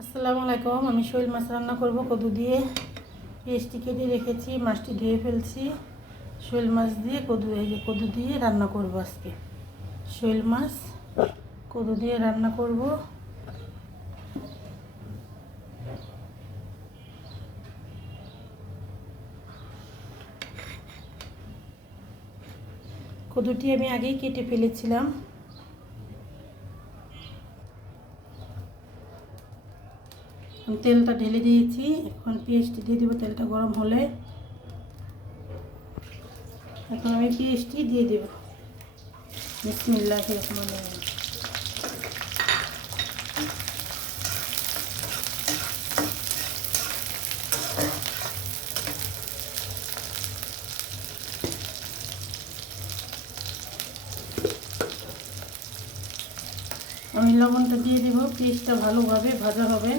আসসালামু আলাইকুম, আমি শৈল মাছ রান্না করব। কদু দিয়ে পেস্টটি কেটে রেখেছি, মাছটি ধুয়ে ফেলছি। শৈল মাছ দিয়ে কদু, এই যে কদু দিয়ে রান্না করব আজকে। শৈল মাছ কদু দিয়ে রান্না করব। কদুটি আমি আগেই কেটে ফেলেছিলাম। তেলটা ঢেলে দিয়েছি। এখন পেঁয়াজটি দিয়ে দেবো, তেলটা গরম হলে। এখন আমি পেঁয়াজটি দিয়ে দেব। বিসমিল্লাহ রহমান আমি লবণটা দিয়ে দেবো পেঁয়াজটা ভালোভাবে ভাজা হবে।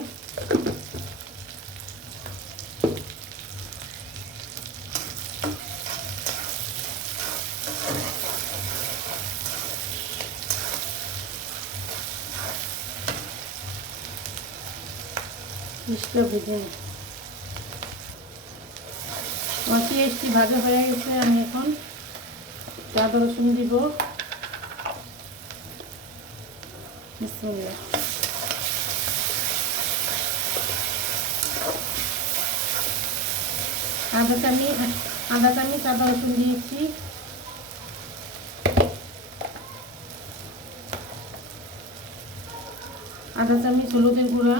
পিসটা ভেজে ভাজা হয়ে গেছে আমি এখন আদা রসুন দিব। বিসমিল্লাহ। আদা চামচ আদা চামচ আদা রসুন দিয়েছি। আদা চামচ হলুদের গুঁড়া।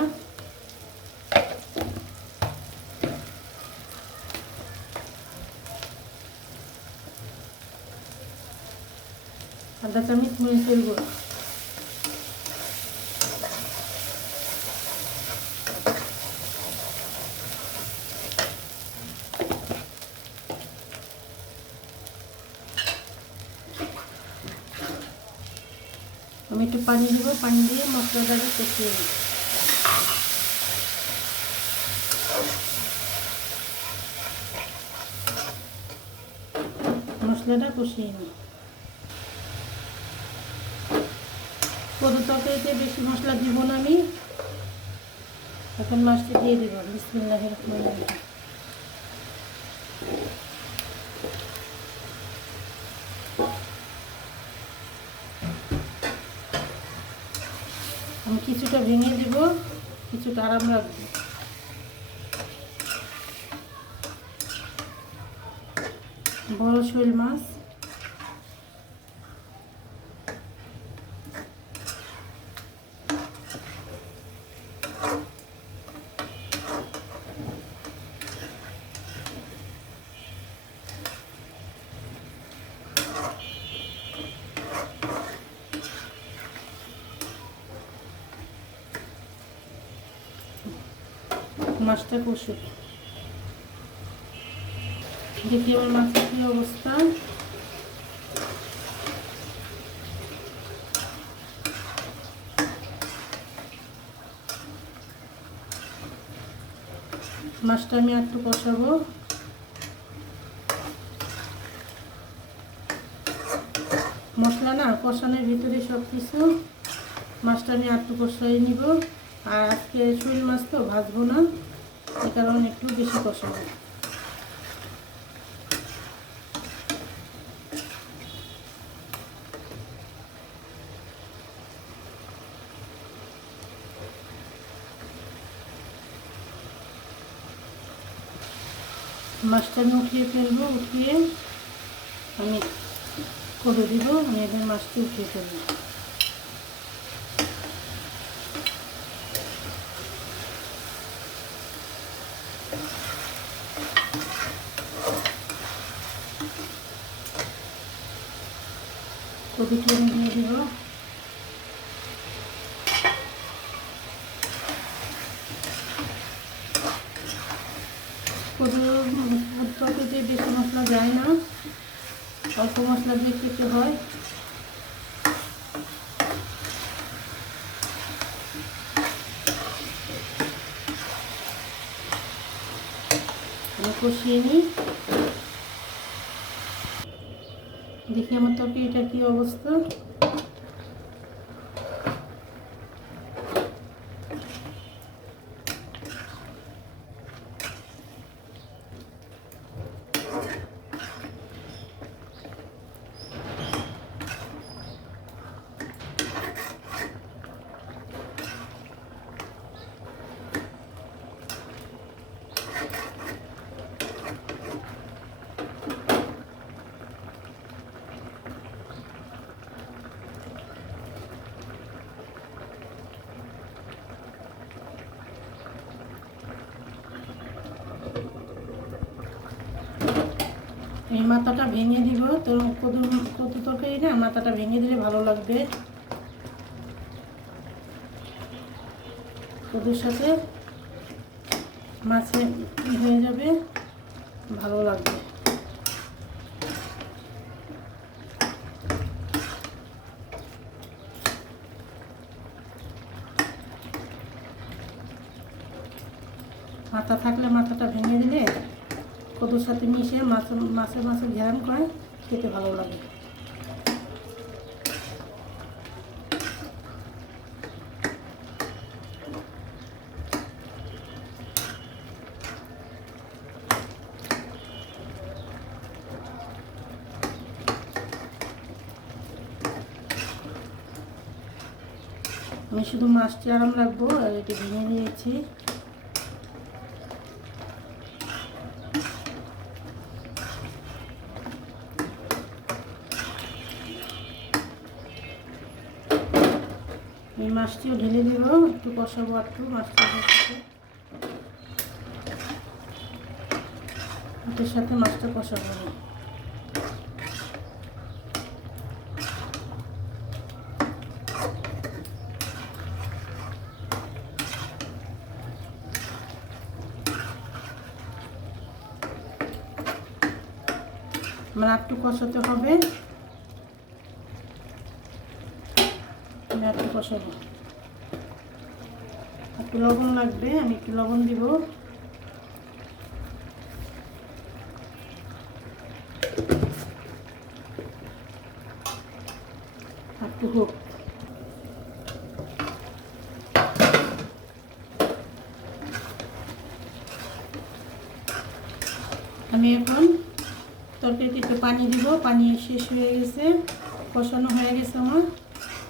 আদা চামচ মরিচের গুঁড়া। পানি দিব, পানি দিয়ে মশলাটাকে কষিয়ে নিই মশলাটা কষিয়ে নিই কদু তরকারিতে বেশি মশলা দিব না আমি? এখন মাছটা দিয়ে দেবো। বিসমিল্লাহ রহমান আমি কিছুটা ভেঙে দিব কিছুটা আরাম রাখব বড় শৈল মাছ। মাছটা কষে। দেখি আমার মাছের কী অবস্থা। মাছটা আমি একটু কষাবো। মশলা না, কষানোর ভিতরে সব কিছু মাছটা আমি একটু কষাই নিব। আর আজকে শৈল মাছ তো ভাজবো না। এই কারণে একটু বেশি কষাবো মাছটা আমি উঠিয়ে ফেলব, উঠিয়ে আমি করে দিব, আমি এবার মাছটি উঠিয়ে ফেলব। আমি দিয়ে দিব। কদু বেশি মশলা যায় না, অল্প মশলা দিয়ে খেতে হয়। কষিয়ে নিই। দেখি আমার এটা কি অবস্থা। এই মাথাটা ভেঙে দিব। তো কদু তরকারি না, মাথাটা ভেঙে দিলে ভালো লাগবে। কদুর সাথে মাছে হয়ে যাবে, ভালো লাগবে। মাথা থাকলে মাথাটা ভেঙে দিলে কদুর সাথে মিশে মাছ মাছে মাছে ঘেরান করে খেতে ভালো লাগে। আমি শুধু মাছটি আরাম রাখব, আর এটি ভেঙে নিয়েছি। এই মাছটিও ঢেলে দেব একটু কষাবো, একটু মাছটা সাথে মাছটা কষাবো আমি। আমার একটু কষাতে হবে কষাবো। একটু লবণ লাগবে, আমি একটু লবণ দিব। একটু হোক। আমি এখন তরকারিতে একটু পানি দিব, পানি শেষ হয়ে গেছে, কষানো হয়ে গেছে আমার।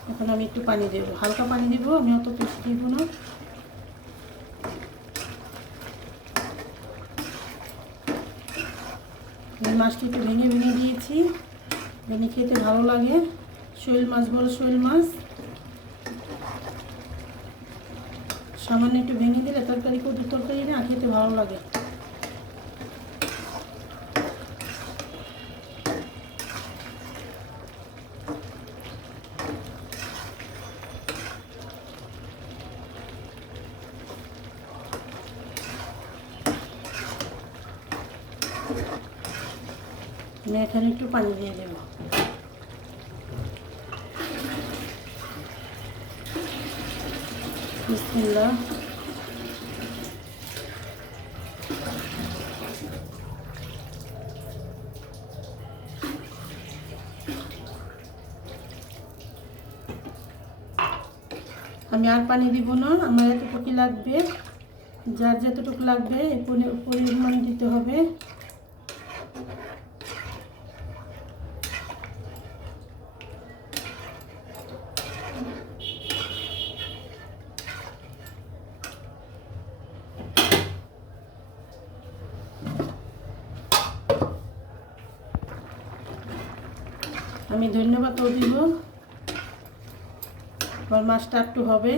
এখন আমি একটু পানি দেব। হালকা পানি দিব, আমি অত বেশি দিব না। মাছটি একটু ভেঙে ভেঙে দিয়েছি। ভেঙে খেতে ভালো লাগে। শৈল মাছ, বড় শৈল মাছ। সামান্য একটু ভেঙে দিলে তরকারি কদুর তরকারি না, খেতে ভালো লাগে। আমি এখানে একটু পানি দিয়ে দেব। আমি আর পানি দিব না, আমার এতটুকু লাগবে। যার যতটুকু লাগবে পরিমাণ দিতে হবে। আমি ধন্যবাদও দিব আমার মাছটা একটু হবে।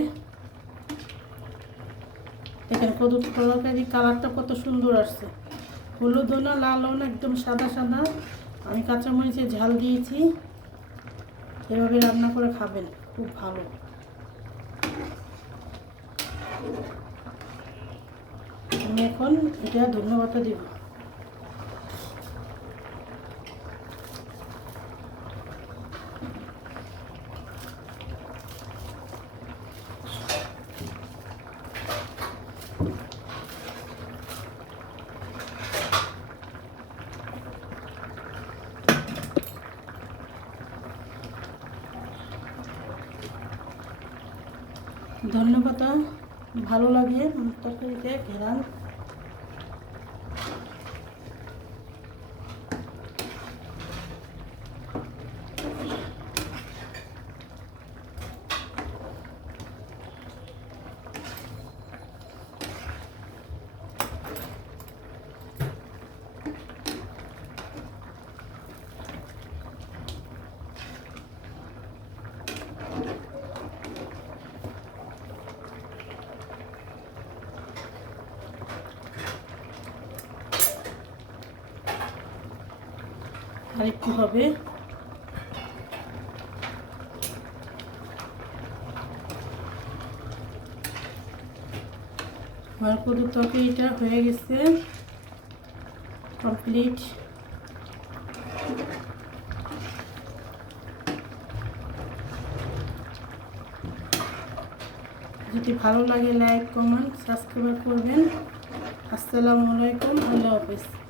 দেখেন কদু তরকারি কালারটা কত সুন্দর আসছে। হলুদও না লালও না, একদম সাদা সাদা। আমি কাঁচামরিচে ঝাল দিয়েছি। এভাবে রান্না করে খাবেন, খুব ভালো। আমি এখন এটা ধন্যবাদ দিব। ধন্যবাদ ভালো লাগে তরকারিতে ঘেরান। আর একটু হবে। আমার কদুর তরকারিটা হয়ে গেছে। কমপ্লিট যদি ভালো লাগে লাইক কমেন্ট সাবস্ক্রাইব করবেন। আসসালামু আলাইকুম, আল্লাহ হাফিজ।